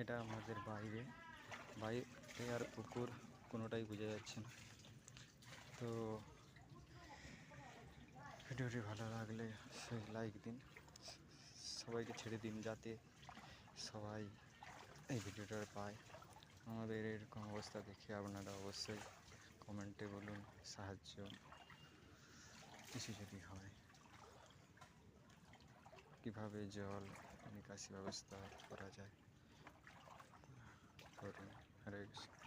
এটা আমাদের বাইরে আর পুকুর কোনোটাই বোঝা যাচ্ছে না। তো ভিডিওটি ভালো লাগলে সেই লাইক দিন, সবাইকে ছেড়ে দিন যাতে সবাই এই ভিডিওটা পায়। আমাদের এরকম অবস্থা দেখে আপনারা অবশ্যই কমেন্টে বলুন সাহায্য কিছু যদি হয়, কীভাবে জল নিকাশি ব্যবস্থা করা যায় করুন। হরে কৃষ্ণ।